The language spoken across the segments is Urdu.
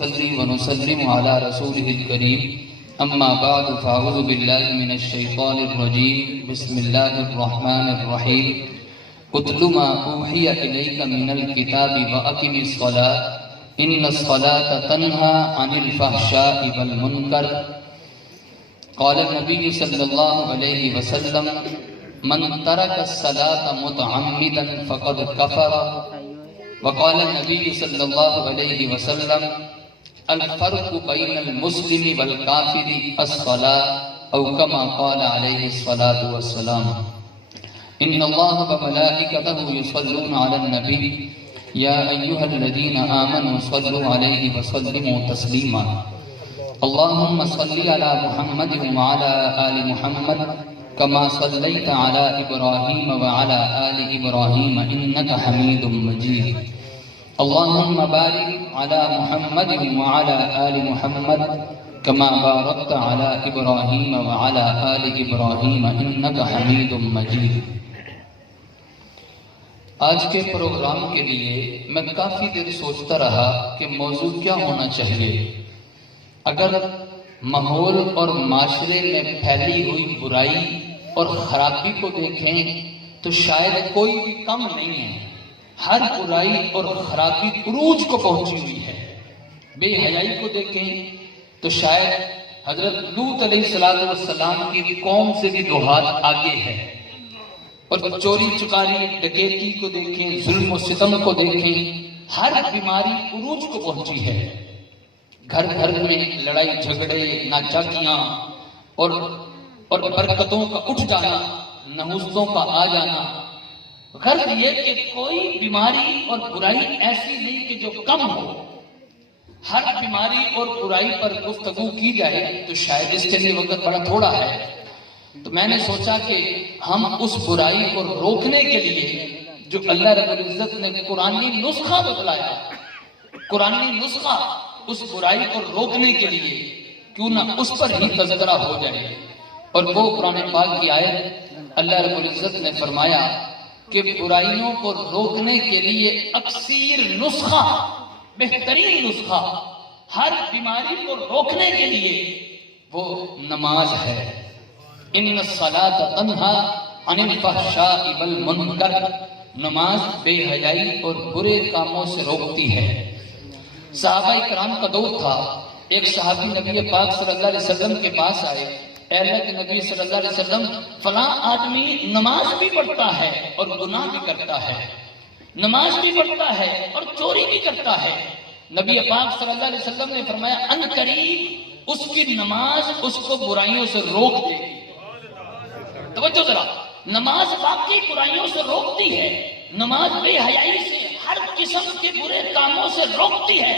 نصلي ونسلم على رسوله الكريم أما بعد فأعوذ بالله من الشيطان الرجيم بسم الله الرحمن الرحيم اتل ما أوحي إليك من الكتاب وأقم الصلاة إن الصلاة تنهى عن الفحشاء والمنكر قال النبي صلى الله عليه وسلم من ترك الصلاة متعمدا فقد كفر وقال النبي صلى الله عليه وسلم الفرق بين المسلم والكافر الصلاة أو كما قال عليه الصلاة والسلام إن الله وملائكته يصلون على النبي يا أيها الذين آمنوا صلوا عليه وسلموا تسليما اللهم صل على محمد وعلى آل محمد كما صليت على إبراهيم وعلى آل إبراهيم إنك حميد مجيد اللهم بارك على محمد وعلى آل محمد كما باركت على إبراهيم وعلى آل إبراهيم إنك حميد مجيد۔ آج کے پروگرام کے لیے میں کافی دیر سوچتا رہا کہ موضوع کیا ہونا چاہیے۔ اگر ماحول اور معاشرے میں پھیلی ہوئی برائی اور خرابی کو دیکھیں تو شاید کوئی بھی کم نہیں ہے۔ ہر برائی اور خرابی عروج کو پہنچی ہوئی ہے۔ بے حیائی کو دیکھیں تو شاید حضرت لوط علیہ السلام کی قوم سے بھی دو ہاتھ آگے ہے۔ اور چوری چکاری ڈکیتی کو دیکھیں، ظلم و ستم کو دیکھیں، ہر بیماری عروج کو پہنچی ہے۔ گھر گھر میں لڑائی جھگڑے، ناچاکیاں اور برکتوں کا اٹھ جانا، نحوستوں کا آ جانا۔ غرض یہ کہ کوئی بیماری اور برائی ایسی نہیں کہ جو کم ہو۔ ہر بیماری اور برائی پر گفتگو کی جائے تو شاید اس کے لیے وقت بڑا تھوڑا ہے۔ تو میں نے سوچا کہ ہم اس برائی کو روکنے کے لیے جو اللہ رب العزت نے قرآنی نسخہ بتلایا، قرآنی نسخہ اس برائی کو روکنے کے لیے کیوں نہ اس پر ہی تذکرہ ہو جائے۔ اور وہ قرآن پاک کی آیت اللہ رب العزت نے فرمایا کہ برائیوں کو روکنے کے لیے اکثیر نسخہ، بہترین نسخہ ہر بیماری کو روکنے کے لیے وہ نماز ہے۔ ان الصلاۃ تنہی عن الفحشاء والمنکر، نماز بے حیائی اور برے کاموں سے روکتی ہے۔ صحابہ کرام کا دور تھا، ایک صحابی نبی پاک صلی اللہ علیہ وسلم کے پاس آئے، اے اللہ کے نبی صلی اللہ علیہ وسلم فلاں آدمی نماز بھی پڑھتا ہے اور گناہ بھی کرتا ہے، نماز بھی پڑھتا ہے اور چوری بھی کرتا ہے۔ نبی پاک صلی اللہ علیہ وسلم نے فرمایا ان قریب اس کی نماز اس کو برائیوں سے روک دے گی۔ توجہ ذرا، نماز باقی برائیوں سے روکتی ہے، نماز بے حیائی سے، ہر قسم کے برے کاموں سے روکتی ہے۔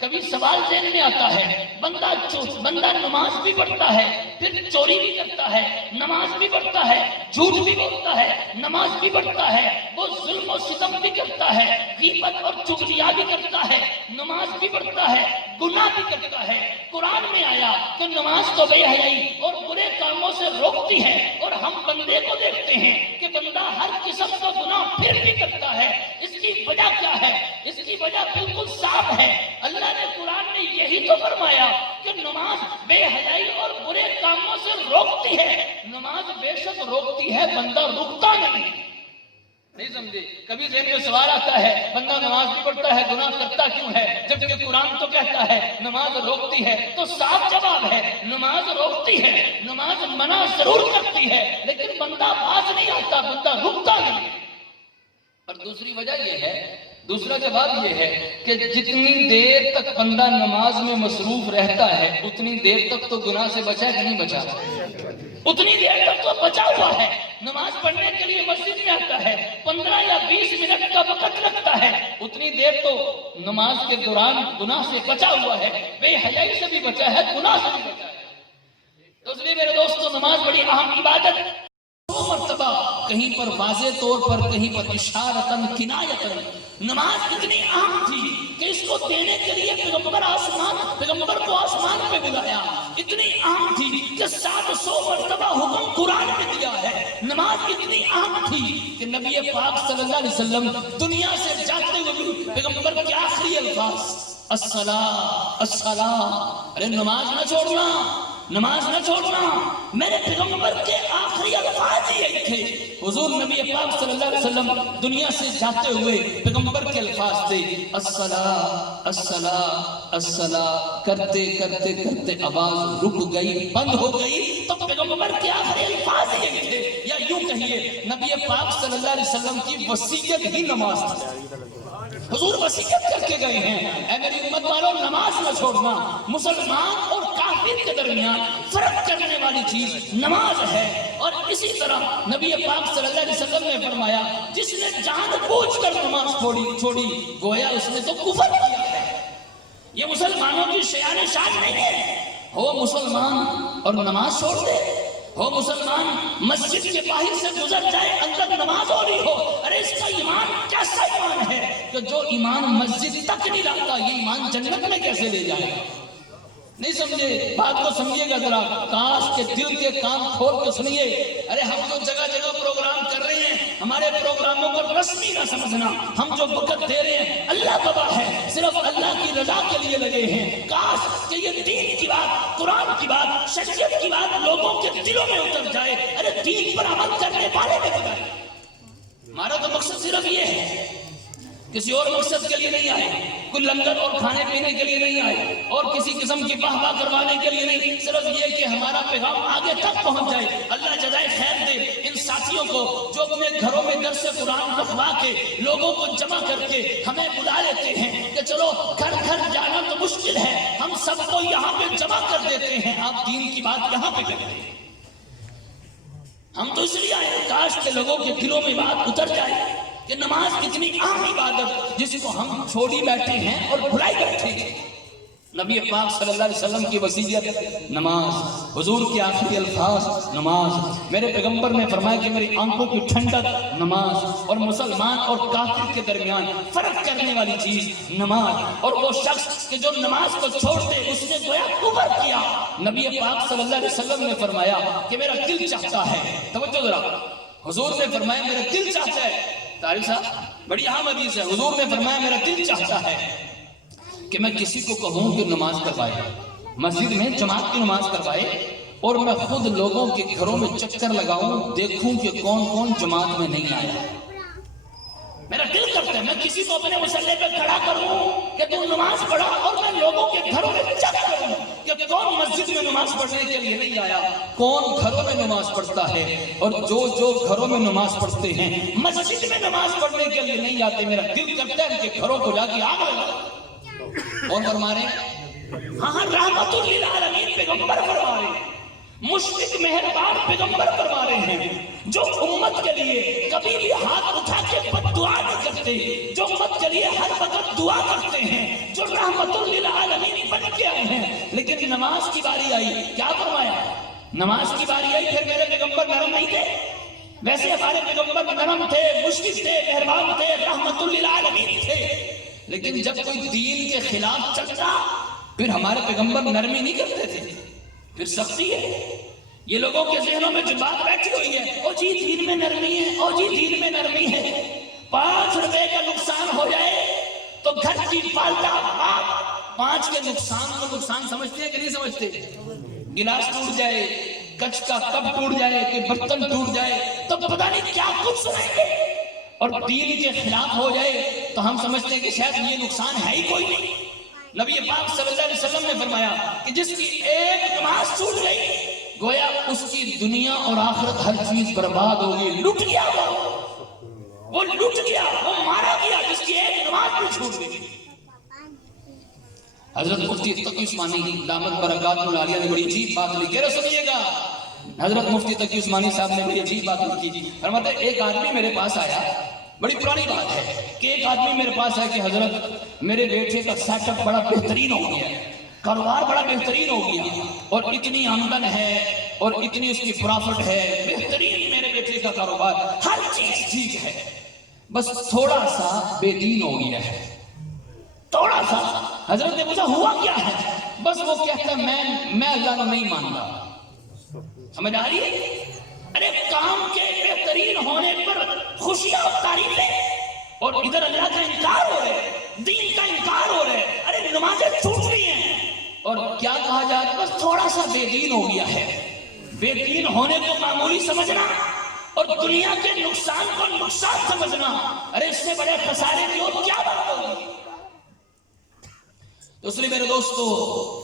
کبھی سوال ذہن میں آتا ہے، بندہ نماز بھی پڑھتا ہے پھر چوری بھی کرتا ہے، نماز بھی پڑھتا ہے جھوٹ بھی بولتا ہے، نماز بھی پڑھتا ہے وہ ظلم و ستم بھی کرتا ہے، غیبت اور چغلیاں بھی کرتا ہے، نماز بھی پڑھتا ہے گناہ بھی کرتا ہے۔ قرآن میں آیا کہ نماز تو بے حیائی اور برے کاموں سے روکتی ہے، اور ہم بندے کو دیکھتے ہیں کہ بندہ ہر قسم کا گناہ پھر بھی کرتا ہے۔ اس کی وجہ کیا ہے؟ اس کی وجہ بالکل صاف ہے۔ اللہ نے قرآن میں یہی تو فرمایا کہ نماز بے حیائی اور برے کاموں سے روکتی ہے۔ نماز بے شک روکتی ہے، بندہ رکتا نہیں سمجھے؟ کبھی ذہن میں سوال آتا ہے بندہ نماز بھی پڑھتا ہے گناہ کرتا کیوں ہے، جبکہ قرآن تو کہتا ہے نماز روکتی ہے۔ تو صاف جواب ہے نماز روکتی ہے، نماز منع ضرور کرتی ہے، لیکن بندہ باز نہیں آتا، بندہ رکتا نہیں۔ اور دوسری وجہ یہ ہے، دوسرا جواب یہ ہے کہ جتنی دیر تک بندہ نماز میں مصروف رہتا ہے اتنی دیر تک تو گناہ سے بچا کہ نہیں بچا، اتنی دیر تک تو بچا ہوا ہے۔ نماز پڑھنے کے لیے مسجد میں آتا ہے، 15 یا 20 منٹ کا وقت لگتا ہے، اتنی دیر تو نماز کے دوران گناہ سے بچا ہوا ہے، بے حیائی سے بھی بچا ہے، گناہ سے بھی بچا ہے۔ تو اس لیے میرے دوستو نماز بڑی اہم عبادت ہے۔ دو مرتبہ کہیں پر واضح طور پر، کہیں پر اشارتاً کنایتاً نماز اتنی اہم تھی کہ اس کو دینے کے لیے پیغمبر کو آسمان پہ بلایا، اتنی اہم تھی کہ 700 مرتبہ حکم قرآن میں دیا ہے۔ نماز اتنی اہم تھی کہ نبی پاک صلی اللہ علیہ وسلم دنیا سے جاتے ہوئے پیغمبر کے آخری الفاظ الصلاۃ الصلاۃ، ارے نماز نہ چھوڑنا، نماز نہ چھوڑنا۔ میرے پیغمبر کے آخری الفاظ یہی تھے۔ حضور نبی پاک صلی اللہ علیہ وسلم دنیا سے جاتے ہوئے پیغمبر کے الفاظ تھے الصلاۃ الصلاۃ الصلاۃ، کرتے کرتے کرتے آواز رک گئی، بند ہو گئی، تو پیغمبر کے آخری الفاظ یہی تھے، یا یوں کہیے نبی پاک صلی اللہ علیہ وسلم کی وصیت ہی نماز تھی۔ حضور وصیت کر کے گئے ہیں، اے میری امت والوں نماز نہ چھوڑنا۔ مسلمان اور کافر کے درمیان فرق کرنے والی چیز نماز ہے، اور اسی طرح نبی پاک صلی اللہ علیہ وسلم نے فرمایا جس نے جان بوجھ کر نماز چھوڑی گویا اس نے تو کفر کیا ہے۔ یہ مسلمانوں کی شیان شان نہیں ہے، ہو مسلمان اور نماز چھوڑ دے، ہو مسلمان مسجد کے باہر سے گزر جائے اندر نماز ہو رہی ہو، ارے اس کا ایمان کیسا ایمان ہے کہ جو ایمان مسجد تک نہیں لاتا یہ ایمان جنت میں کیسے لے جائے گا؟ نہیں سمجھے؟ بات کو سمجھیے گا ذرا، کاش کے دل کے کان کھول کے سنیے۔ ارے ہم جو جگہ جگہ پروگرام کر رہے ہیں، ہمارے پروگراموں کو رسمی نہ سمجھنا، ہم جو وقت دے رہے ہیں اللہ گواہ ہے، صرف اللہ کی رضا کے لیے لگے ہیں۔ کاش کہ یہ دین کی بات، قرآن کی بات، شریعت کی بات لوگوں کے دلوں میں اتر جائے، ارے دین پر عمل کرنے والے میں بتائے۔ ہمارا تو مقصد صرف یہ ہے، کسی اور مقصد کے لیے نہیں آئے، کوئی لنگر اور کھانے پینے کے لیے نہیں آئے، اور کسی قسم کی واہ واہ کروانے کے لیے نہیں، صرف یہ کہ ہمارا پیغام آگے تک پہنچ جائے۔ اللہ جزائے خیر دے ان ساتھیوں کو جو اپنے گھروں میں درس قرآن رکھوا کے لوگوں کو جمع کر کے ہمیں بلا لیتے ہیں کہ چلو گھر گھر جانا تو مشکل ہے، ہم سب کو یہاں پہ جمع کر دیتے ہیں، آپ دین کی بات یہاں پہ کرتے ہیں۔ ہم تو اس لیے آئے کاش کے لوگوں کے دلوں میں بات اتر جائے کہ نماز اتنی عام عبادت جس کو ہم چھوڑی بیٹھے ہیں اور بھلائی بیٹھے ہیں۔ نبی پاک صلی اللہ علیہ وسلم کی وصیت نماز، حضور کے آخری الفاظ نماز، میرے پیغمبر نے فرمایا کہ میری آنکھوں کی ٹھنڈک نماز، اور مسلمان اور کافر کے درمیان فرق کرنے والی چیز نماز، اور وہ شخص کہ جو نماز کو چھوڑ دے اس نے گویا کفر کیا۔ نبی پاک صلی اللہ علیہ وسلم نے فرمایا کہ میرا دل چاہتا ہے، توجہ ذرا، حضور نے فرمایا میرا دل چاہتا ہے، طارق صاحب بڑی اہم حدیث ہے، حضور نے فرمایا میرا دل چاہتا ہے کہ میں کسی کو کہوں کہ نماز کروائے، مسجد میں جماعت کی نماز کروائے، اور میں خود لوگوں کے گھروں میں چکر لگاؤں، دیکھوں کہ کون کون جماعت میں نہیں آیا۔ میرا دل کرتا ہے میں کسی کو اپنے مسلح پہ کھڑا کروں کہ تم نماز پڑھا، اور میں لوگوں کے گھروں میں چیک کروں کہ کون مسجد میں نماز پڑھنے کے لیے نہیں آیا، کون گھروں میں نماز پڑھتا ہے، اور جو گھروں میں نماز پڑھتے ہیں مسجد میں نماز پڑھنے کے لیے نہیں آتے، میرا دل کرتا ہے ان کے گھروں کو جا کے آگ لگا۔ کون فرما رہے ہیں؟ ہاں رحمت للعالمین پیغمبر فرما رہے ہیں، مشفق مہربان پیغمبر فرما رہے ہیں، جو امت کے لیے کبھی بھی ہاتھ اٹھا کے بد دعا نہیں کرتے، جو امت کے لیے ہر وقت دعا کرتے ہیں، جو رحمت للعالمین بن کے آئے ہیں۔ لیکن نماز کی باری آئی، کیا فرمایا؟ نماز کی باری آئی، پھر میرے پیغمبر نرم نہیں تھے؟ ویسے ہمارے پیغمبر نرم تھے، مشفق تھے، مہربان تھے، رحمت للعالمین تھے، لیکن جب کوئی دین کے خلاف چلتا پھر ہمارے پیغمبر نرمی نہیں کرتے تھے، پھر سختی ہے۔ یہ لوگوں کے ذہنوں میں جو بات بیٹھی ہوئی ہے، او جی دین میں نرمی ہے، او جی دین میں نرمی ہے، 5 روپے کا نقصان ہو جائے تو گھر کی پالتا آپ 5 کے نقصان کو نقصان سمجھتے ہیں کہ نہیں سمجھتے؟ گلاس ٹوٹ جائے، کچھ کا کپ ٹوٹ جائے، کہ برتن ٹوٹ جائے تو پتہ نہیں کیا کچھ سنائیں گے، اور دین کے خلاف ہو جائے تو ہم سمجھتے ہیں کہ شاید یہ نقصان ہے ہی کوئی نہیں۔ نبی پاک صلی اللہ علیہ وسلم نے فرمایا کہ جس کی ایک نماز چھوٹ گئی گویا اس کی دنیا اور آخرت ہر چیز برباد ہوگی، لٹ گیا وہ لٹ گیا، وہ مارا گیا جس کی ایک نماز بھی چھوٹ گئی۔ حضرت مفتی تقی عثمانی دامت برکات العالیہ نے بڑی عجیب بات لکھی ہے، سنیے گا، حضرت مفتی تقی عثمانی صاحب نے بڑی عجیب بات لکھی، فرماتے ہیں ایک آدمی میرے پاس آیا، بڑی پرانی بات ہے کہ ایک آدمی میرے پاس ہے کہ حضرت میرے بیٹے کا سیٹ اپ بڑا بہترین ہو گیا ہے، کاروبار بڑا بہترین ہو گیا، اور اتنی آمدن ہے اور اتنی اس کی پرافٹ ہے، بہترین میرے بیٹے کا کاروبار، ہر چیز ٹھیک ہے، بس تھوڑا سا بے دین ہو گیا ہے، تھوڑا سا۔ حضرت نے پوچھا ہوا کیا ہے؟ بس وہ کہتا ہے میں اللہ کو نہیں مانتا۔ سمجھ آ رہی ہے؟ ارے کام کے بہترین ہونے پر خوشیاں اور تعریفیں، اور ادھر اللہ کا انکار ہو رہا ہے، دین کا انکار ہو رہا ہے، ارے نمازیں چھوٹ رہی ہیں، اور کیا کہا جائے بس تھوڑا سا بے دین ہو گیا ہے۔ بے دین ہونے کو معمولی سمجھنا اور دنیا کے نقصان کو نقصان سمجھنا، ارے اس سے بڑے خسارے کی اور کیا بات ہوگی؟ تو اس لیے میرے دوستو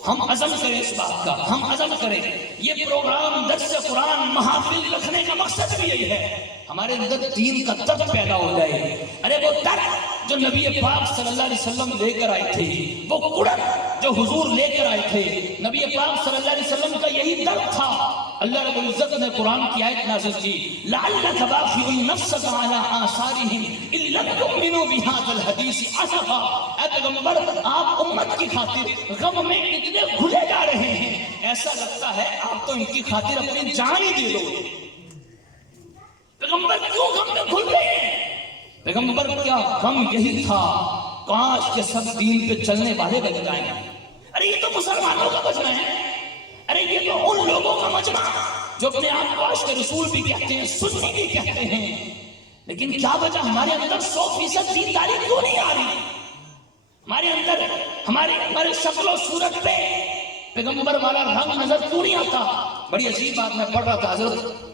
ہم عزم کریں اس بات کا، ہم عزم کریں، یہ پروگرام درس قرآن محافل رکھنے کا مقصد بھی یہی ہے، ہمارے اندر دین کا درد پیدا ہو جائے۔ ارے وہ درد جو نبی پاک صلی اللہ علیہ وسلم لے کر آئے تھے، وہ کڑک جو حضور لے کر آئے تھے، نبی پاک صلی اللہ علیہ وسلم کا یہی درد تھا۔ اللہ رب العزت نے قرآن کی آیت نازل کی، لعلک باخع نفسک علی آثارہم ان لم یؤمنوا بہذا الحدیث اسفا۔ اے پیغمبر آپ امت کی خاطر غم میں اتنے گھلے جا رہے ہیں، ایسا لگتا ہے آپ تو ان کی خاطر اپنی جان ہی دے دو۔ پیغمبر کیوں غم میں گھل رہے ہیں؟ پیغمبر کیا غم یہی تھا، کاش کے سب دین پہ چلنے والے بن جائیں۔ ارے یہ تو مسلمانوں کا مجمع ہے، ارے یہ تو ان لوگوں کا مجمع جو اپنے آپ کو عاشق رسول بھی کہتے ہیں، سنی بھی کہتے ہیں، لیکن کیا وجہ ہمارے اندر 100% دینداری کیوں نہیں آ رہی؟ ہمارے اندر ہمارے شکل و صورت پہ پیغمبر والا رنگ نظر کیوں نہیں آتا؟ بڑی عجیب بات میں پڑھ رہا تھا، حضرت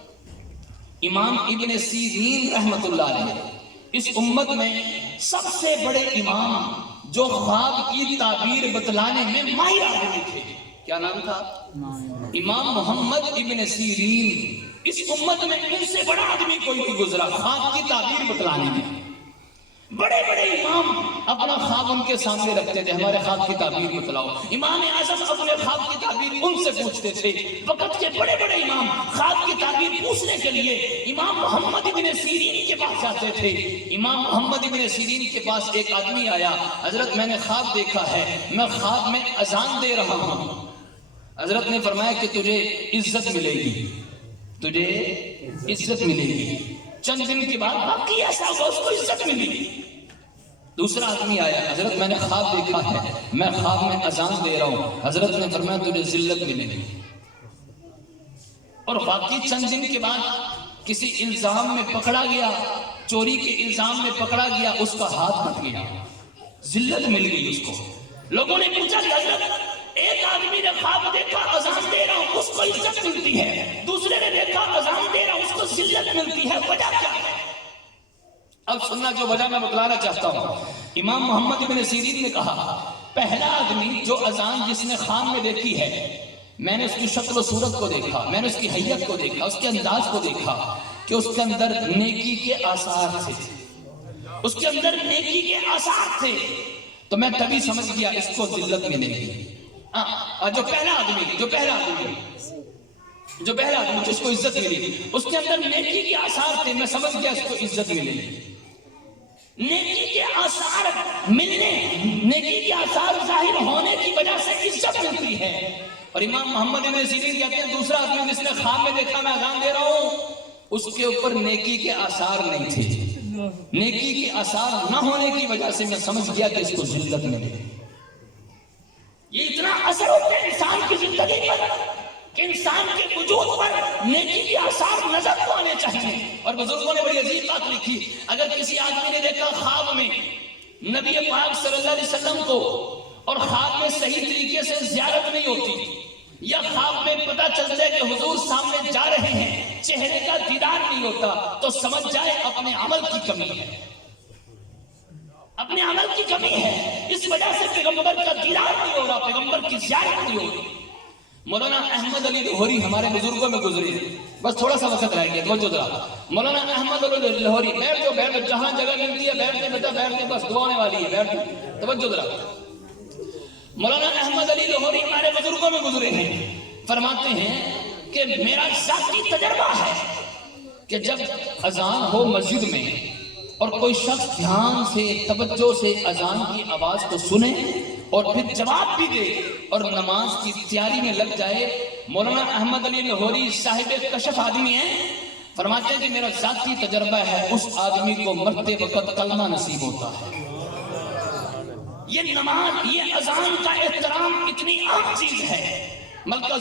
امام ابن سیرین رحمت اللہ علیہ اس امت میں سب سے بڑے امام جو خواب کی تعبیر بتلانے میں ماہر آدمی تھے، کیا نام تھا؟ امام محمد ابن سیرین۔ اس امت میں ان سے بڑا آدمی کوئی نہیں گزرا خواب کی تعبیر بتلانے میں۔ بڑے بڑے امام اپنا خواب ان کے سامنے رکھتے تھے، ہمارے خواب کی تعبیر بتلاؤ۔ امام اعظم اپنے خواب کی تعبیر ان سے پوچھتے تھے۔ وقت کے بڑے بڑے امام خواب کی تعبیر پوچھنے کے لیے امام محمد ابن سیرین کے پاس جاتے تھے۔ امام محمد ابن سیرین کے پاس ایک آدمی آیا، حضرت میں نے خواب دیکھا ہے، میں خواب میں اذان دے رہا ہوں۔ حضرت نے فرمایا کہ تجھے عزت ملے گی، تجھے عزت ملے گی۔ چند دن کے بعد باقی ایسا ہوگا اس کو عزت ملی۔ دوسرا آدمی آیا، حضرت میں نے خواب دیکھا ہے، میں خواب میں اذان دے رہا ہوں۔ حضرت نے فرمایا تجھے ذلت ملے گی۔ اور واقعی چند دن کے بعد کسی الزام میں پکڑا گیا، چوری کے الزام میں پکڑا گیا، اس کا ہاتھ کٹ گیا، ذلت مل گئی اس کو۔ لوگوں نے پوچھا کہ حضرت ایک آدمی نے خواب دیکھا اذان دے رہا ہوں اس کو عزت ملتی ہے، دوسرے نے دیکھا اذان دے رہا ہوں اس کو ذلت ملتی ہے، وجہ کیا ہے؟ اب سننا جو وجہ میں بتلانا چاہتا ہوں۔ امام محمد ابن سیرین نے کہا پہلا آدمی جو اذان جس نے خواب میں دیکھی ہے، میں نے اس کی شکل و صورت کو دیکھا، میں نے اس کی حیت کو دیکھا، اس کے انداز کو دیکھا کہ اس کے اندر نیکی کے آثار تھے، اس کے اندر نیکی کے آثار تھے، تو میں تبھی سمجھ گیا اس کو ذلت ملے گی۔ جو پہلا آدمی جس کو عزت ملی، اس کے اندر نیکی کے آثار تھے، میں سمجھ گیا اس کو عزت ملے گی۔ نیکی کے آثار ملنے، نیکی کے آثار ظاہر ہونے کی وجہ سے عزت ملتی ہے۔ اور امام محمد ابن سیرین کہتے ہیں دوسرا آدمی جس نے خواب میں دیکھا میں اذان دے رہا ہوں، اس کے اوپر نیکی کے آثار نہیں تھے، نیکی کے آثار نہ ہونے کی وجہ سے میں سمجھ گیا کہ اس کو ذلت ملے گی۔ یہ اتنا اثر ہوتا ہے انسان کی زندگی پر کہ انسان کے وجود پر نیکی کے آثار نظر کو آنے چاہیے۔ اور بزرگوں نے بڑی عجیب بات لکھی، اگر کسی آدمی نے دیکھا خواب میں نبی پاک صلی اللہ علیہ وسلم کو، اور خواب میں صحیح طریقے سے زیارت نہیں ہوتی، یا خواب میں پتہ چلتا ہے کہ حضور سامنے جا رہے ہیں، چہرے کا دیدار نہیں ہوتا، تو سمجھ جائے اپنے عمل کی کمی ہے، اپنے عمل کی کمی ہے، اس وجہ سے پیغمبر کا دیدار نہیں ہو رہا، پیغمبر کی زیارت نہیں ہو رہی۔ مولانا احمد علی لاہوری ہمارے بزرگوں میں گزرے ہیں، بس تھوڑا سا وقت رہ گیا، توجہ ذرا۔ مولانا احمد علی لاہوری، بیٹھ جاؤ، جہاں جگہ ملتی ہے بیٹھتے بیٹھا بیٹھتے، بس دعا ہونے والی ہے، بیٹھ جاؤ، توجہ ذرا۔ مولانا احمد علی لاہوری ہمارے بزرگوں میں گزرے ہیں، فرماتے ہیں کہ میرا ذاتی تجربہ ہے کہ جب اذان ہو مسجد میں اور کوئی شخص دھیان سے توجہ سے اذان کی آواز کو سنے اور پھر جواب بھی دے اور نماز کی تیاری میں لگ جائے، مولانا احمد علی لاہوری صاحب کشف آدمی ہیں، فرماتے ہیں کہ میرا ذاتی تجربہ ہے اس آدمی کو مرتے وقت کلمہ نصیب ہوتا ہے۔ یہ نماز، یہ اذان کا احترام اتنی عام چیز ہے۔ ملکہ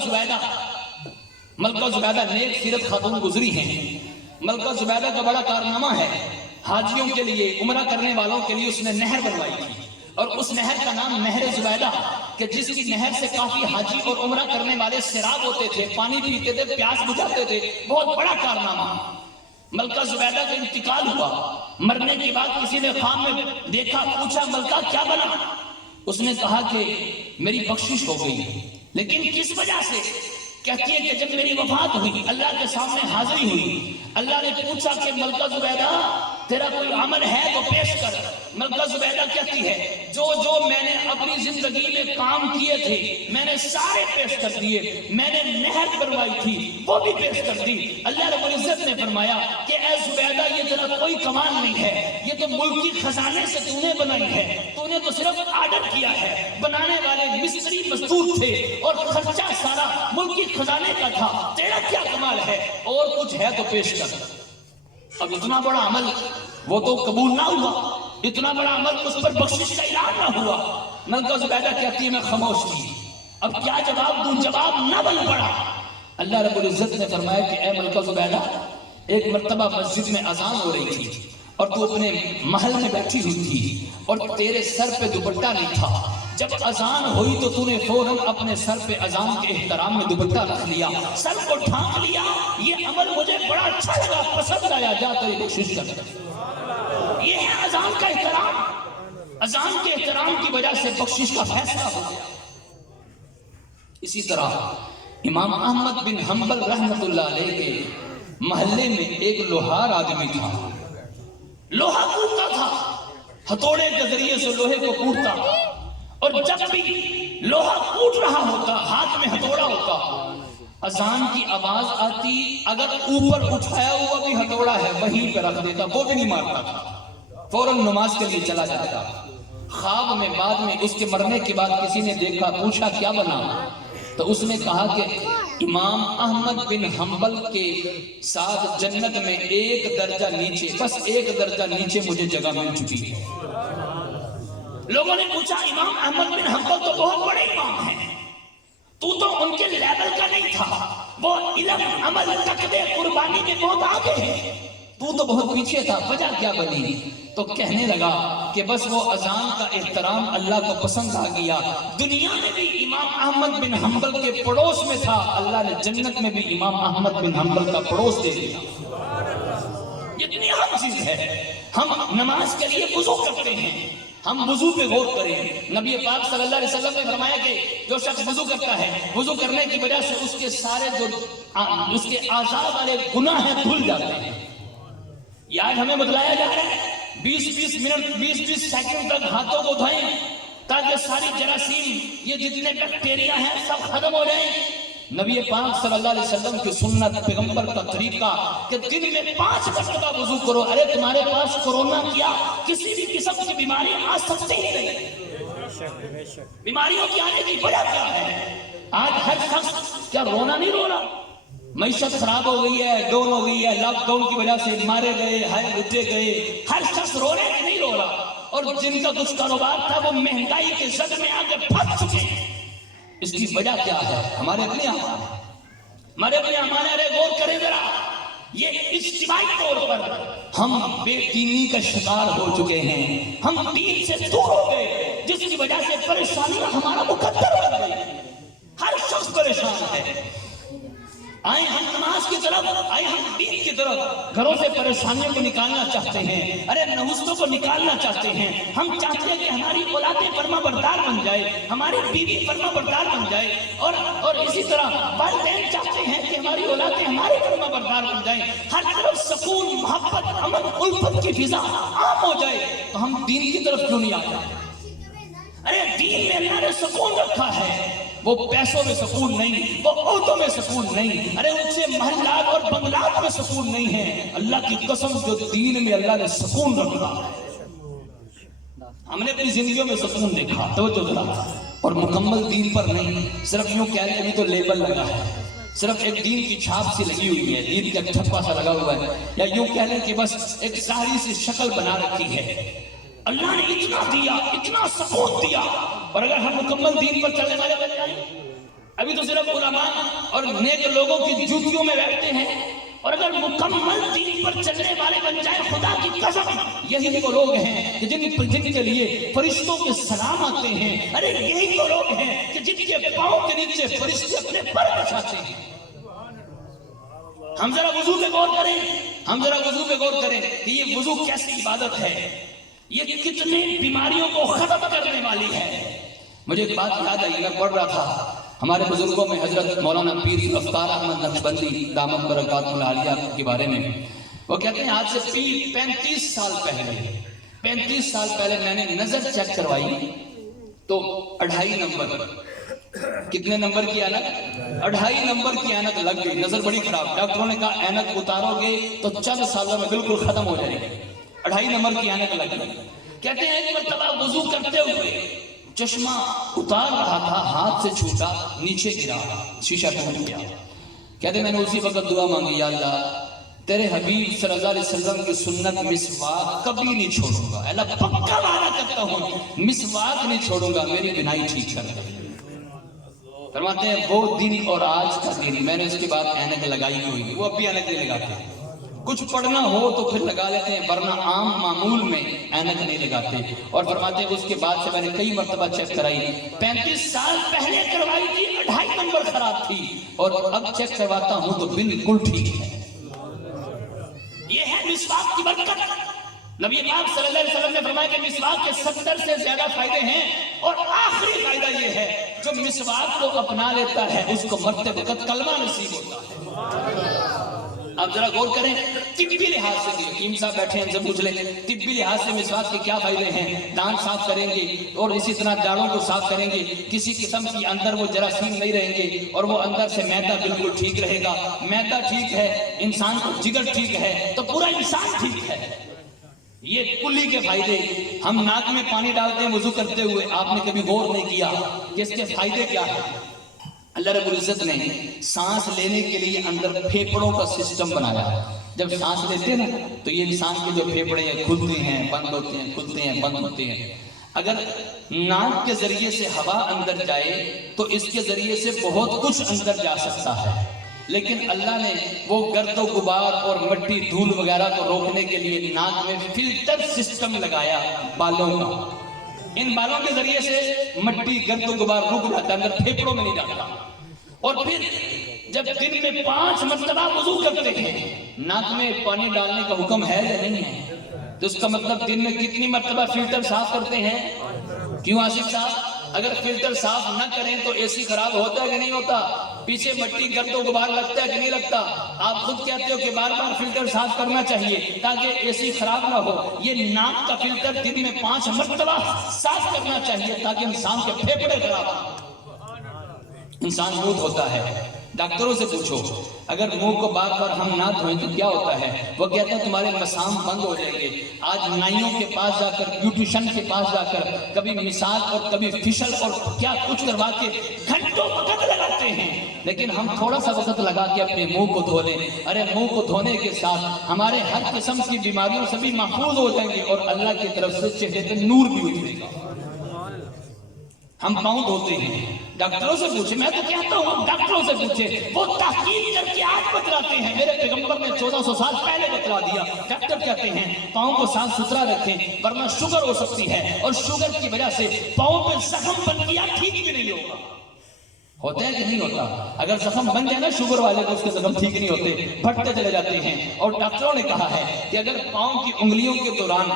زبیدہ نیک سیرت خاتون گزری ہیں، ملکہ زبیدہ کا بڑا کارنامہ ہے حاجیوں کے لیے، عمرہ کرنے والوں کے لیے اس نے نہر بنوائی تھی، اور اس نہر کا نام نہر زبیدہ، کہ جس کی نہر سے کافی حاجی اور عمرہ کرنے والے سیراب ہوتے تھے، پانی پیتے تھے، پیاس بجھاتے تھے. بہت بڑا کارنامہ. ملکہ زبیدہ کا انتقال ہوا. مرنے کے بعد کسی نے خواب میں دیکھا، پوچھا ملکہ کیا بنا؟ اس نے کہا کہ میری بخشش ہو گئی. لیکن کس وجہ سے؟ کہتی ہے کہ جب میری وفات ہوئی، اللہ کے سامنے حاضری ہوئی، اللہ نے پوچھا کہ ملکہ زبیدہ تیرا کوئی عمل ہے تو پیش کر. ملکہ زبیدہ کہتی ہے جو میں نے اپنی زندگی میں کام کیے تھے میں نے سارے پیش کر دیے. میں نے نہر بنوائی تھی وہ بھی پیش کر دی. اللہ رب العزت نے فرمایا کہ اے زبیدہ یہ تیرا کوئی کمال نہیں ہے، یہ تو ملکی خزانے سے تو نے بنائی ہے، تو نے تو صرف آرڈر کیا ہے. بنانے والے مستری مزدور تھے اور خرچہ سارا ملکی خزانے کا تھا. تیرا کیا کمال ہے؟ اور کچھ ہے تو پیش کر. اب اتنا بڑا عمل وہ تو قبول نہ ہوا، اتنا بڑا عمل اس پر بخشش کا اعلان نہ ہوا. ملکہ زبیدہ کہتی ہے میں خاموش تھی، اب کیا جواب دوں؟ جواب نہ بن پڑا. اللہ رب العزت نے فرمایا کہ اے ملکہ زبیدہ ایک مرتبہ مسجد میں اذان ہو رہی تھی اور تو اپنے محل میں بیٹھی ہوئی تھی اور تیرے سر پہ دوپٹہ نہیں تھا. جب اذان ہوئی تو تو نے فوراً اپنے سر پہ اذان کے احترام میں دوپٹہ رکھ لیا، سر کو ڈھانک لیا. یہ عمل مجھے بڑا اچھا لگا، پسند آیا، جا تیری بخشش کر. یہ ہے اذان کا احترام. اذان کے احترام کی وجہ سے بخشش کا فیصلہ ہو گیا. اسی طرح امام احمد بن حنبل رحمت اللہ علیہ کے محلے میں ایک لوہار آدمی تھا. لوہا کوٹتا تھا، ہتھوڑے کے ذریعے سے لوہے کو کوٹتا، اور جب بھی لوہا کوٹ رہا ہوتا ہاتھ میں ہتھوڑا ہوتا، اذان کی آواز آتی، اگر اوپر اٹھایا ہوا بھی ہتھوڑا ہے وہیں پہ رکھ دیتا، وہ بھی نہیں مارتا تھا، فوراً نماز کے لیے چلا جاتا. خواب میں بعد میں اس کے مرنے کے بعد کسی نے دیکھا، پوچھا کیا بنا؟ تو اس نے کہا کہ امام احمد بن حنبل کے ساتھ جنت میں ایک درجہ نیچے، بس ایک درجہ نیچے مجھے جگہ مل چکی ہے. لوگوں نے پوچھا امام احمد بن حنبل تو بہت بڑے امام ہیں، تو ان کے لیول کا نہیں تھا، وہ علم عمل تقوی قربانی میں بہت آگے ہیں، تو بہت پیچھے تھا، وجہ کیا بنی؟ تو کہنے لگا کہ بس وہ اذان کا احترام اللہ کو پسند آ گیا. دنیا میں بھی امام احمد بن حنبل کے پڑوس میں تھا، اللہ نے جنت میں بھی امام احمد بن حنبل کا پڑوس دے دیا. اتنی اہم چیز ہے. ہم نماز کے لیے وضو کرتے ہیں، ہم وضو پہ غور کریں. نبی پاک صلی اللہ علیہ وسلم نے فرمایا کہ جو شخص وضو کرتا ہے، وضو کرنے کی وجہ سے اس کے سارے جو اس کے اعضاء والے گناہ ہیں دھل جاتے ہیں. یہ آج ہمیں بتلایا جا رہا ہے 20-20 منٹ 20-20 سیکنڈ تک ہاتھوں کو دھوئیں تاکہ ساری جراثیم، یہ جتنے بیکٹیریا ہیں سب ختم ہو جائیں. نبی پاک صلی اللہ علیہ وسلم کی سنت، پیغمبر کا طریقہ کہ دن میں 5 مرتبہ وضو کرو. ارے تمہارے پاس کورونا کیا کسی بھی قسم کی بیماری آ سکتی ہی نہیں. بیماریوں کی آنے کی وجہ کیا ہے؟ آج ہر شخص کیا رونا نہیں رو رہا؟ معیشت خراب ہو گئی ہے، ڈاؤن ہو گئی ہے، لاک ڈاؤن کی وجہ سے مارے گئے، ہائے لٹے گئے. ہر شخص رو رہے کہ نہیں رو رہا؟ اور جن کا کچھ کاروبار تھا وہ مہنگائی کے زد میں آ کے پھنس چکے ہیں. اس کی وجہ کیا ہے؟ ہمارے اپنے اعمال. ارے غور کریں ذرا، یہ اجتماعی طور پر ہم بے دینی کا شکار ہو چکے ہیں، ہم دین سے دور ہو گئے، جس کی وجہ سے پریشانیاں ہمارا مقدر بن گئی. ہر شخص پریشان ہے. آئے ہم نماز کی طرف، آئے ہم دین کی طرف. گھروں سے پریشانیوں کو نکالنا چاہتے ہیں، ارے نحوستوں کو نکالنا چاہتے ہیں. ہم چاہتے ہیں کہ ہماری اولادیں فرما بردار بن جائے، ہماری بیوی فرما بردار بن جائے، اور اسی طرح والدین چاہتے ہیں کہ ہماری اولادیں ہمارے فرما بردار بن جائیں. ہر طرف سکون، محبت، امن، الفت کی فضا عام ہو جائے. تو ہم دین کی طرف کیوں نہیں آتے؟ ارے دین میں اللہ نے سکون رکھا ہے، وہ پیسوں میں سکون نہیں، وہ عہدوں میں سکون نہیں، ارے ان سے محلات اور بنگلات میں سکون نہیں ہے. اللہ کی قسم جو دین میں اللہ نے سکون رکھا ہے، ہم نے اپنی زندگیوں میں سکون دیکھا. توجہ ذرا، اور مکمل دین پر نہیں، صرف یوں کہہ لیں ابھی تو لیبل لگا ہے، صرف ایک دین کی چھاپ سی لگی ہوئی ہے، دین کا ٹھپا سا لگا ہوا ہے، یا یوں کہہ لیں کہ بس ایک ظاہری سی شکل بنا رکھی ہے. اللہ نے اتنا دیا، اتنا سکون دیا، اور اگر ہم مکمل دین پر چلنے والے بن جائیں. ابھی تو صرف علماء اور نیک لوگوں کی جوتیوں میں بیٹھتے ہیں، اور اگر مکمل دین پر چلنے والے بن جائے خدا کی قسم یہی وہ لوگ ہیں کہ جن کے لیے فرشتوں کے سلام آتے ہیں. ارے یہی وہ لوگ ہیں کہ جن کے پاؤں کے نیچے فرشتے اپنے پر بچھاتے ہیں. ہم ذرا وضو پہ غور کریں کہ یہ وضو کیسی عبادت ہے, یہ کتنی بیماریوں کو ختم کرنے والی ہے. مجھے ایک بات یاد آئی, میں پڑھ رہا تھا ہمارے بزرگوں میں حضرت مولانا پیر افطار احمد نقشبندی دامت برکاتہ العالیہ کے بارے میں. وہ کہتے ہیں آج سے 35 سال پہلے میں نے نظر چیک کروائی تو 2.5 نمبر, کتنے نمبر کی اینک؟ 2.5 نمبر کی اینک لگ گئی. نظر بڑی خراب. ڈاکٹروں نے کہا اینک اتارو گے تو چند سالوں میں بالکل ختم ہو جائے گی. 2.5 نمبر کی اینک لگ گئی. کہتے ہیں ایک مرتبہ وضو کرتے ہوئے چشمہ اتار رہا تھا, ہاتھ سے چھوٹا, نیچے گرا, شیشہ ٹوٹ گیا. کہتے میں نے اسی وقت دعا مانگی, یا اللہ تیرے حبیب صلی اللہ علیہ وسلم کی سنت مسواک کبھی نہیں چھوڑوں گا. اللہ پکا وعدہ کرتا ہوں مسواک نہیں چھوڑوں گا, میری بینائی ٹھیک کر دے. فرماتے ہیں وہ دن اور آج کا دن, میں نے اس کے بعد اینک لگائی ہوئی. وہ اب بھی اینک نہیں لگاتے, کچھ پڑھنا ہو تو پھر لگا لیتے ہیں, ورنہ عام معمول میں اینک نہیں لگاتے. اور فرماتے ہیں اس کے بعد سے میں نے کئی مرتبہ چیک کرائی. 35 سال پہلے کروائی تھی 2.5 نمبر خراب تھی, اور اب چیک کرواتا ہوں تو بالکل ٹھیک ہے. یہ ہے مسواک کی برکت. نبی پاک صلی اللہ علیہ وسلم نے فرمایا کہ مسواک کے 70 سے زیادہ فائدے ہیں, اور آخری فائدہ یہ ہے جو مسواک کو اپنا لیتا ہے اس کو مرتے وقت کلمہ نصیب ہوتا ہے. آپ ذرا غور کریں, طبی لحاظ سے بھی, حکیم صاحب بیٹھے ہیں, ان سے پوچھ لیں طبی لحاظ سے مسواک کے کیا فائدے ہیں. دانت صاف کریں گے اور اسی طرح داڑھوں کو صاف کریں گے, کسی قسم کی اندر وہ جراثیم نہیں رہیں گے, اور وہ اندر سے معدہ بالکل ٹھیک رہے گا. معدہ ٹھیک ہے, انسان کو جگر ٹھیک ہے, تو پورا انسان ٹھیک ہے. یہ کلی کے فائدے. ہم ناک میں پانی ڈالتے ہیں وضو کرتے ہوئے, آپ نے کبھی غور نہیں کیا کہ اس کے فائدے کیا ہیں. اللہ رب العزت نے سانس لینے کے لیے اندر پھیپڑوں کا سسٹم بنایا. جب سانس لیتے ہیں نا تو یہ انسان کے جو پھیپڑے ہیں کھلتے ہیں بند ہوتے ہیں, کھلتے ہیں بند ہوتے ہیں. اگر ناک کے ذریعے سے ہوا اندر جائے تو اس کے ذریعے سے بہت کچھ اندر جا سکتا ہے, لیکن اللہ نے وہ گرد و غبار اور مٹی دھول وغیرہ کو روکنے کے لیے ناک میں فلٹر سسٹم لگایا بالوں کا. ان بالوں کے ذریعے سے مٹی گرد و غبار رک جاتا ہے, اندر پھیپڑوں میں نہیں جاتا. اور پھر جب دن میں 5 مرتبہ وضو کرتے ہیں, ناک میں پانی ڈالنے کا حکم ہے یا نہیں ہے, تو اس کا مطلب دن میں کتنی مرتبہ فلٹر صاف کرتے ہیں. کیوں آصف صاحب, اگر فلٹر صاف نہ کریں تو اے سی خراب ہوتا ہے کہ نہیں ہوتا, پیچھے مٹی گرد و غبار لگتا ہے کہ نہیں لگتا. آپ خود کہتے ہو کہ بار بار فلٹر صاف کرنا چاہیے تاکہ اے سی خراب نہ ہو. یہ ناک کا فلٹر دن میں 5 مرتبہ صاف کرنا چاہیے تاکہ انسان کے پھیپڑے خراب ہوں. انسان موت ہوتا ہے, ڈاکٹروں سے پوچھو اگر منہ کو بار بار ہم نہ دھوئیں تو کیا ہوتا ہے. وہ کہتے ہیں تمہارے مسام بند ہو جائیں گے. آج نائیوں کے پاس جا کر, بیوٹیشن کے پاس جا کر کبھی مساج اور کبھی فیشل اور کیا کچھ کروا کے گھنٹوں وقت لگاتے ہیں, لیکن ہم تھوڑا سا وقت لگا کے اپنے منہ کو دھو لیں. ارے منہ کو دھونے کے ساتھ ہمارے ہر قسم کی بیماریوں سے بھی محفوظ ہو جائیں گے, اور اللہ کی طرف سے چہرے پہ نور بھی اٹھے گا. ہم پاؤں دھوتے ہیں, ڈاکٹروں سے پوچھیں, میں تو کہتا ہوں ڈاکٹروں سے پوچھیں, وہ تحقیق کر کے آج بتلاتے ہیں. میرے پیغمبر نے 1400 سال پہلے بتلا دیا. ڈاکٹر کہتے ہیں پاؤں کو صاف ستھرا رکھیں ورنہ شوگر ہو سکتی ہے, اور شوگر کی وجہ سے پاؤں پہ زخم بن گیا ٹھیک بھی نہیں ہوگا. ہوتا ہے کہ نہیں ہوتا؟ اگر زخم بن جائے نا شوگر والے کو, اس کے زخم ٹھیک نہیں ہوتے, پھٹتے چلے جاتے ہیں. اور ڈاکٹروں نے کہا ہے کہ اگر پاؤں کی انگلیوں کے دوران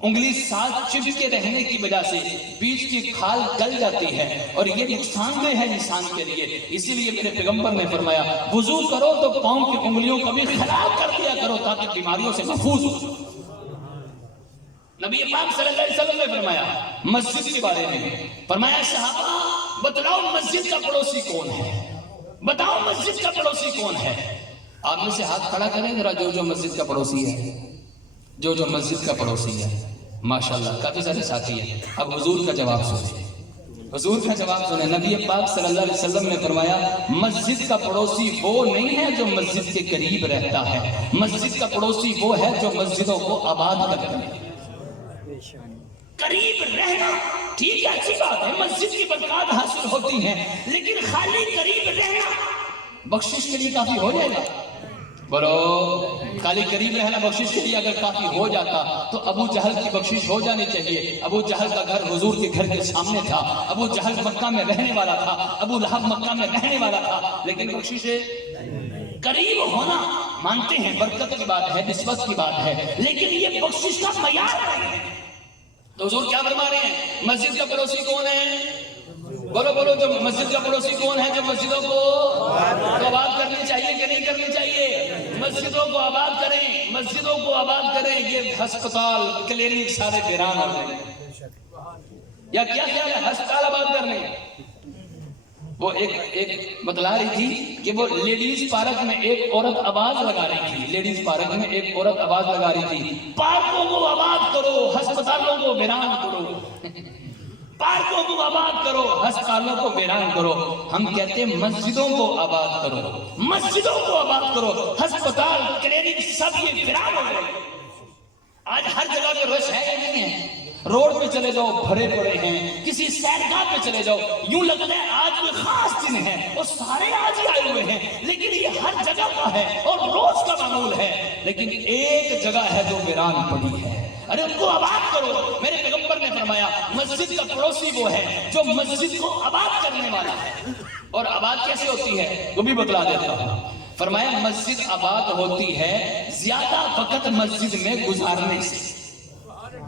انگلی ساتھ چپکے رہنے کی وجہ سے بیچ کی کھال گل جاتی ہے, اور یہ نقصان دہ ہے انسان کے لیے. اسی لیے میرے پیغمبر نے فرمایا وضو کرو تو پاؤں کی انگلیوں کو بھی خلال کر دیا کرو تاکہ بیماریوں سے محفوظ ہو. نبی پاک صلی اللہ علیہ وسلم نے فرمایا مسجد کے بارے میں, فرمایا صحابہ بتلاؤ مسجد کا پڑوسی کون ہے, بتاؤ مسجد کا پڑوسی کون ہے. آپ میں سے ہاتھ کھڑا کریں ذرا جو مسجد کا پڑوسی ہے, جو مسجد کا پڑوسی ہے. ماشاءاللہ کافی سارے ساتھی ہیں. اب حضور کا جواب سنیں, حضور کا جواب سنیں. نبی پاک صلی اللہ علیہ وسلم نے فرمایا مسجد کا پڑوسی وہ نہیں ہے جو مسجد کے قریب رہتا ہے, مسجد کا پڑوسی وہ ہے جو مسجدوں کو آباد کرتا ہے. قریب رہنا ٹھیک ہے, اچھی بات ہے, مسجد کی برکات حاصل ہوتی ہیں, لیکن خالی قریب رہنا بخشش کے لیے کافی ہو جائے گا. بولو خالی قریب رہنا بخشش کے لیے اگر کافی ہو جاتا تو ابو جہل کی بخشش ہو جانی چاہیے. ابو جہل کا گھر حضور کے گھر کے سامنے تھا. ابو جہل مکہ میں رہنے والا تھا. ابو لہب مکہ میں رہنے والا تھا. لیکن بخشش قریب ہونا مانتے ہیں برکت کی بات ہے, نسبت کی بات ہے, لیکن یہ بخشش کا معیار نہیں ہے. تو حضور کیا فرما رہے ہیں؟ مسجد کا پڑوسی کون ہے؟ بولو بولو, جو مسجد کا پڑوسی کون ہے جو مسجدوں کو آباد کرنی چاہیے کہ نہیں کرنی چاہیے؟ مسجدوں کو آباد کریں, مسجدوں کو آباد کریں. یہ ہسپتال کلینک سارے ویران ہو جائیں یا کیا خیال ہے ہسپتال آباد کرنے؟ وہ ایک بتلا رہی تھی کہ وہ لیڈیز پارک میں ایک عورت آواز لگا رہی تھی. لیڈیز پارک میں ایک عورت آواز لگا رہی تھی, پارکوں کو آباد کرو, ہسپتالوں کو ویران کرو. پارکوں کو آباد کرو, ہسپتالوں کو ویران کرو. ہم کہتے ہیں مسجدوں کو آباد کرو, مسجدوں کو آباد کرو. ہسپتال کلینک سب یہ ویران ہو گئے. آج ہر جگہ پہ رش ہے یا نہیں ہے؟ روڈ پہ چلے جاؤ بھرے پڑے ہیں, کسی سیرگاہ پہ چلے جاؤ یوں لگتا ہے آج کوئی خاص دن ہے اور سارے آج ہی آئے ہوئے ہیں. لیکن یہ ہر جگہ کا ہے اور روز کا معمول ہے. لیکن ایک جگہ ہے جو ویران پڑی ہے, ارے ان کو آباد کرو. میرے پیغمبر نے فرمایا مسجد کا پڑوسی وہ ہے جو مسجد کو آباد کرنے والا ہے. اور آباد کیسے ہوتی ہے وہ بھی بتلا دیتا ہوں. فرمایا مسجد آباد ہوتی ہے زیادہ وقت مسجد میں گزارنے سے.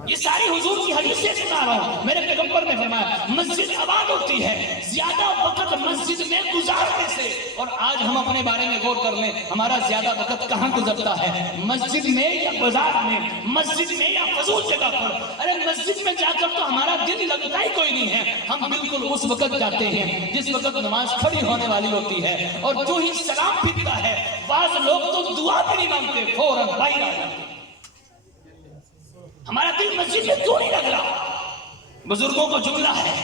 یہ ساری حضور کی حدیثیں سنا رہا ہوں. میرے پیغمبر نے فرمایا مسجد آباد ہوتی ہے زیادہ وقت مسجد میں گزارنے سے. اور آج ہم اپنے بارے میں غور کر لیں, ہمارا زیادہ وقت کہاں گزرتا ہے؟ مسجد میں یا بازار میں, مسجد میں یا فضول جگہ پر. ارے مسجد میں جا کر تو ہمارا دل لگتا ہی کوئی نہیں ہے. ہم بالکل اس وقت جاتے ہیں جس وقت نماز کھڑی ہونے والی ہوتی ہے, اور جو ہی سلام پھرتا ہے بعض لوگ تو دعا بھی نہیں مانگتے, فوراً باہر آ جاتے. ہمارا دل مسجد میں کیوں نہیں لگ رہا؟ بزرگوں کو جملہ ہے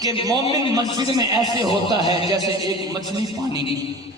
کہ مومن مسجد میں ایسے ہوتا ہے جیسے ایک مچھلی پانی میں.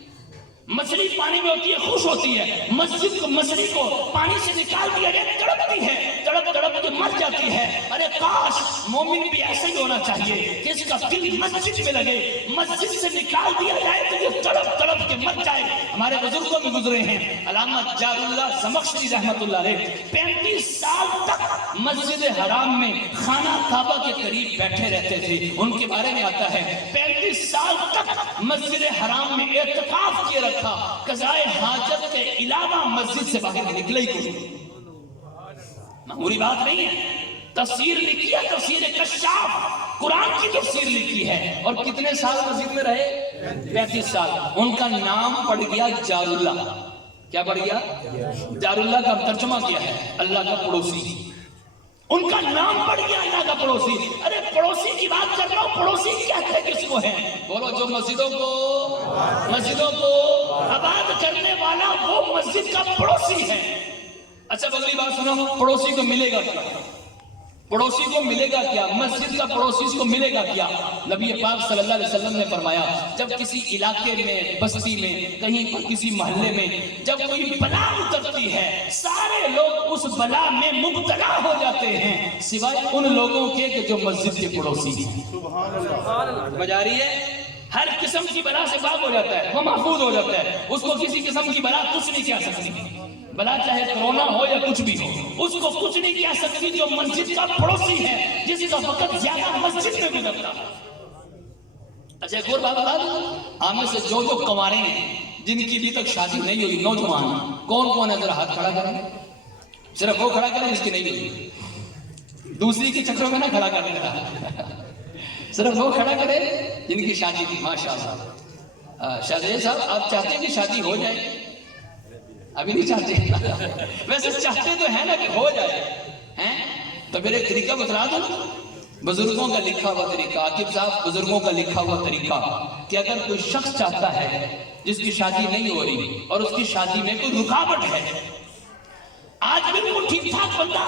مچھلی پانی میں ہوتی ہے, خوش ہوتی ہے. مسجد کو, مچھلی کو پانی سے نکال دیا جائے تڑپتی ہے, تڑپ تڑپ کے مر جاتی ہے. ارے کاش مومن بھی ایسے ہی ہونا چاہیے کہ اس کا دل مسجد میں لگے. مسجد سے نکال دیا جائے تو یہ تڑپ تڑپ کے مر جائے. ہمارے بزرگوں میں گزرے ہیں علامہ جار اللہ زمخشری رحمت اللہ علیہ 35 سال تک مسجد حرام میں خانہ کعبہ کے قریب بیٹھے رہتے تھے. ان کے بارے میں آتا ہے 35 سال تک مسجد حرام میں اعتکاف کیے رکھا, قضائے حاجت کے علاوہ مسجد سے باہر نکلے ہی کوئی. معمولی بات نہیں ہے. تفسیر لکھی ہے, تفسیر کشاف, قرآن کی تفسیر لکھی ہے. اور کتنے سال مسجد میں رہے؟ 35 سال. ان کا نام پڑ گیا جار اللہ. کیا پڑ گیا؟ جار اللہ کا ترجمہ کیا ہے اللہ کا پڑوسی. ان کا نام پڑ گیا اللہ کا پڑوسی. ارے پڑوسی کی بات کر رہا ہوں, پڑوسی کہتے ہیں کس کو ہے؟ بولو جو مسجدوں کو آباد کرنے والا وہ مسجد کا پڑوسی ہے. اچھا اگلی بات سنو, پڑوسی کو ملے گا کیا؟ پڑوسی کو ملے گا کیا؟ مسجد کا پڑوسی کو ملے گا کیا؟ نبی پاک صلی اللہ علیہ وسلم نے فرمایا جب کسی علاقے میں, بستی میں, کہیں پر کسی محلے میں جب کوئی بلا اترتی ہے سارے لوگ اس بلا میں مبتلا ہو جاتے ہیں سوائے ان لوگوں کے کہ جو مسجد کے پڑوسی ہیں. سبحان اللہ. مزہ آ رہی ہے؟ ہر قسم کی بلا سے پاک ہو جاتا ہے, وہ محفوظ ہو جاتا ہے. اس کو کسی قسم کی بلا کچھ نہیں کہہ سکتی. بلا چاہے کرونا ہو یا کچھ بھی ہو, اس کو کچھ نہیں کہہ سکتی جو مسجد کا پڑوسی ہے, جس کا وقت زیادہ مسجد میں گزرتا. اچھا ایک اور بات بتا دوں, آپ میں سے جو کنوارے ہیں جن کی ابھی تک شادی نہیں ہوئی, نوجوان کون ہے ذرا ہاتھ کھڑا کریں. صرف وہ کھڑا کریں جس کی نہیں ہوئی, دوسری کے چکروں میں نہ کھڑا کریں. صرف وہ کھڑا کرے جن کی شادی تھی. ماشاءاللہ. شاہزادے صاحب آپ چاہتے ہیں کہ شادی ہو جائے؟ ابھی نہیں چاہتے. ویسے چاہتے تو ہے نا کہ ہو جائے ہیں, تو پھر ایک طریقہ بتلا دو. بزرگوں کا لکھا ہوا طریقہ, عاقب صاحب بزرگوں کا لکھا ہوا طریقہ کہ اگر کوئی شخص چاہتا ہے جس کی شادی نہیں ہو رہی اور اس کی شادی میں کوئی رکاوٹ ہے, آج بالکل ٹھیک ٹھاک بندہ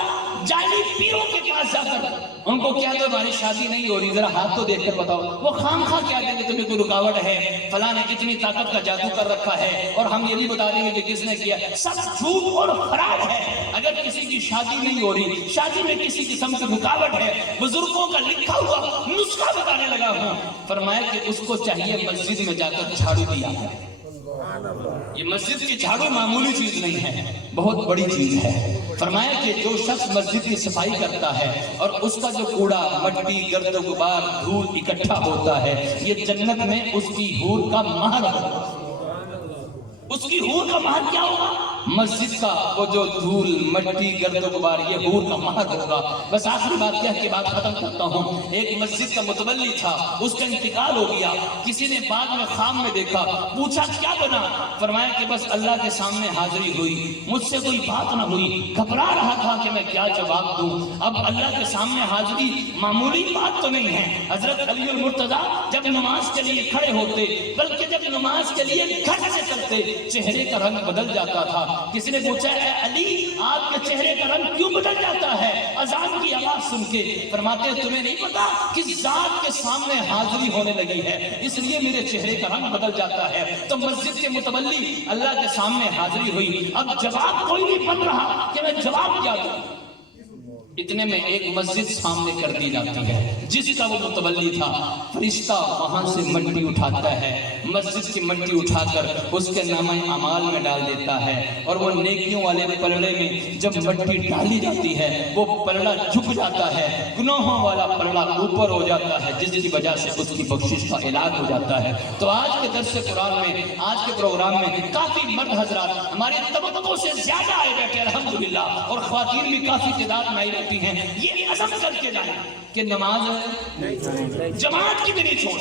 جعلی پیروں کے پاس جا کر ان کو کیا تو ہماری شادی نہیں ہو رہی, ذرا ہاتھ تو دیکھ کر بتاؤ. وہ خام خواہ کیا دیں گے تمہیں کوئی رکاوٹ ہے, فلاں نے اتنی طاقت کا جادو کر رکھا ہے, اور ہم یہ بھی بتا دیں گے کہ کس نے کیا. سب جھوٹ اور فراڈ ہے. اگر کسی کی شادی نہیں ہو رہی, شادی میں کسی قسم کی رکاوٹ ہے, بزرگوں کا لکھا ہوا نسخہ بتانے لگا ہوں. فرمایا کہ اس کو چاہیے مسجد میں جا کر جھاڑو دیا کرے. یہ مسجد کی جھاڑو معمولی چیز نہیں ہے، بہت بڑی چیز ہے۔ فرمایا کہ جو شخص مسجد کی صفائی کرتا ہے اور اس کا جو کوڑا مٹی گرد و غبار دھول اکٹھا ہوتا ہے، یہ جنت میں اس کی حور کا مہر ہوگا۔ اس کی حور کا مہر کیا ہوگا؟ مسجد کا وہ جو دھول مٹی گرد و غبار، یہ حور کا مہر ہوگا۔ بس آخری بات کہہ کے بات ختم کرتا ہوں۔ ایک مسجد کا متولی تھا، اس کا انتقال ہو گیا۔ کسی نے بعد میں خواب میں دیکھا، پوچھا کیا بنا؟ فرمایا کہ بس اللہ کے سامنے حاضری ہوئی، مجھ سے کوئی بات نہ ہوئی، گھبرا رہا تھا کہ میں کیا جواب دوں۔ اب اللہ کے سامنے حاضری معمولی بات تو نہیں ہے۔ حضرت علی المرتضیٰ جب نماز کے لیے کھڑے ہوتے، بلکہ جب نماز کے لیے گھر سے چلتے، چہرے کا رنگ بدل جاتا تھا۔ کسی نے پوچھا اے علی، آپ کے چہرے کا رنگ کیوں بدل جاتا ہے اذان کی آواز سن کے؟ فرماتے ہیں تمہیں نہیں پتا کس ذات کے سامنے حاضری ہونے لگی ہے، اس لیے میرے چہرے کا رنگ بدل جاتا ہے۔ تو مسجد کے متولی اللہ کے سامنے حاضری ہوئی، اب جواب کوئی نہیں بن رہا کہ میں جواب کیا دوں۔ اتنے میں ایک مسجد سامنے کر دی جاتی ہے جس کا وہ متولی تھا۔ فرشتہ وہاں سے مٹی اٹھاتا ہے، مسجد کی مٹی اٹھا کر اس کے نامہ اعمال میں ڈال دیتا ہے، اور وہ نیکیوں والے پلڑے میں جب مٹی ڈالی جاتی ہے وہ پلڑا جھک جاتا ہے، گناہوں والا پلڑا اوپر ہو جاتا ہے، جس کی وجہ سے اس کی بخشش کا اعلان ہو جاتا ہے۔ تو آج کے درس قرآن میں، آج کے پروگرام میں کافی مرد حضرات ہمارے طبقوں سے زیادہ آئے بیٹھے الحمدللہ، اور خواتین بھی کافی تعداد میں آئی بیٹھی ہیں۔ یہ عزم کر کے جائیں کہ نماز جماعت کی بھی نہیں چھوڑ۔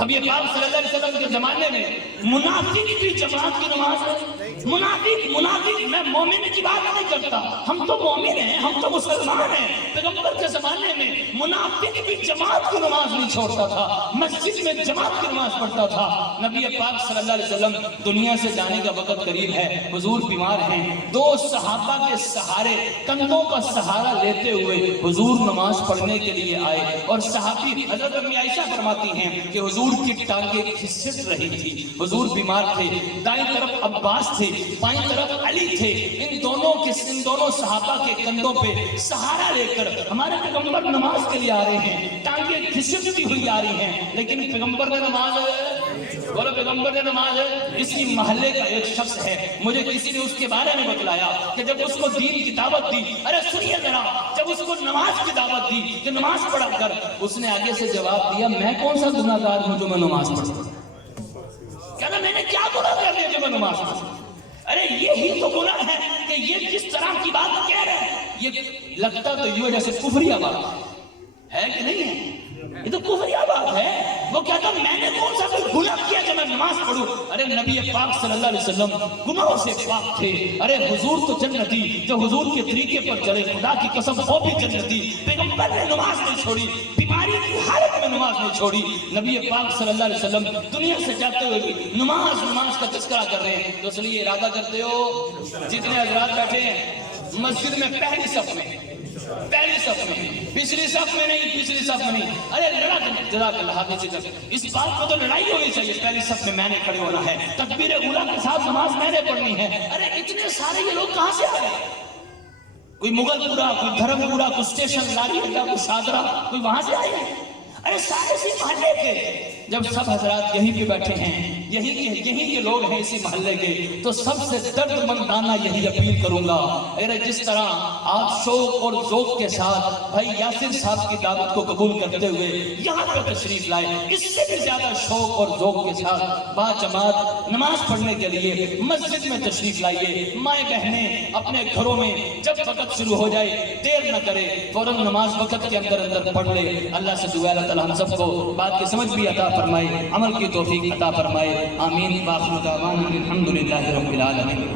نبی پاک صلی اللہ علیہ وسلم کے زمانے میں منافق بھی جماعت کی نماز ہے۔ منافق میں مومن کی بات نہیں کرتا، ہم تو مومن ہیں، ہم تو مسلمان ہیں۔ پیغمبر کے زمانے میں منافق بھی جماعت کی نماز نہیں چھوڑتا تھا، مسجد میں جماعت کی نماز پڑھتا تھا۔ نبی پاک صلی اللہ علیہ وسلم دنیا سے جانے کا وقت قریب ہے، حضور بیمار ہیں، دو صحابہ کے سہارے، کندھوں کا سہارا لیتے ہوئے حضور نماز پڑھنے کے لیے آئے، اور صحابی حضرت امی عائشہ فرماتی ہیں کہ حضور کی ٹانگیں کھسٹ رہی تھی، حضور بیمار تھے، دائیں طرف عباس تھے، بائیں طرف علی تھے، ان دونوں صحابہ کے کندھوں پہ سہارا لے کر ہمارے پیغمبر نماز کے لیے آ رہے ہیں، ٹانگیں کھسٹتی ہوئی آ رہی ہیں، لیکن پیغمبر نے نماز بولو پیغمبر نے نماز اسی محلے کا ایک شخص ہے، مجھے کسی نے اس کے بارے میں بتلایا کہ جب اس کو دین کی دعوت دی، ارے سنیے ذرا، جب اس کو نماز کی دعوت دی کہ نماز پڑھا کر، اس نے آگے سے جواب دیا میں کون سا گناہ گار ہوں جو میں نماز پڑھوں؟ کہنا میں نے کیا گناہ کر دیا جو میں نماز پڑھوں؟ ارے یہی تو گناہ ہے کہ یہ جس طرح کی بات کہہ رہے ہیں، یہ لگتا تو یہ جیسے کفریہ بات ہے کہ نہیں ہے؟ یہ تو کفریہ بات ہے۔ وہ کہتا میں نے کون سا کوئی گناہ کیا کہ میں نماز پڑھوں؟ ارے نبی پاک صلی اللہ علیہ وسلم گناہوں سے پاک تھے، ارے حضور تو جنتی، جو حضور کے طریقے پر چلے خدا کی قسم وہ بھی جنتی۔ پیغمبر نے نماز نہیں چھوڑی، بیماری کی حالت میں نماز نہیں چھوڑی۔ نبی پاک صلی اللہ علیہ وسلم دنیا سے جاتے ہوئے بھی نماز کا تذکرہ کر رہے ہیں، تو اس لیے ارادہ کرتے ہو جتنے حضرات بیٹھے ہیں مسجد میں پہلی صف میں، پچھلی صف میں نہیں، پچھلی صف میں نہیں، ارے لڑا جزاک اللہ اس بات کو تو لڑائی ہونی چاہیے، پہلی صف میں میں نے کھڑے ہونا ہے، تکبیر اولیٰ کے ساتھ نماز میں نے پڑھنی ہے۔ ارے اتنے سارے یہ لوگ کہاں سے آ گئے؟ کوئی مغل پورا، کوئی دھرم پورا، کوئی اسٹیشن لاری اڈا، کوئی شادرہ، کوئی وہاں سے آئے ہیں؟ ارے سارے اسی محلے کے۔ جب سب حضرات یہیں پہ بیٹھے ہیں، یہی کے لوگ ہیں اسی محلے کے، تو سب سے درد مندانہ یہی اپیل کروں گا، اگر جس طرح آپ شوق اور ذوق کے ساتھ بھائی یاسر صاحب کی دعوت کو قبول کرتے ہوئے یہاں پہ تشریف لائے، اس سے بھی زیادہ شوق اور ذوق کے ساتھ با جماعت نماز پڑھنے کے لیے مسجد میں تشریف لائیے۔ مائیں بہنیں اپنے گھروں میں جب وقت شروع ہو جائے دیر نہ کرے، فوراً نماز وقت کے اندر پڑھ لے۔ اللہ سے دعا اللہ تعالیٰ ہم سب کو بات کی سمجھ بھی عطا فرمائے، عمل کی توفیق عطا فرمائے، آمین۔ وآخر دعوانا الحمدللہ رب العالمین۔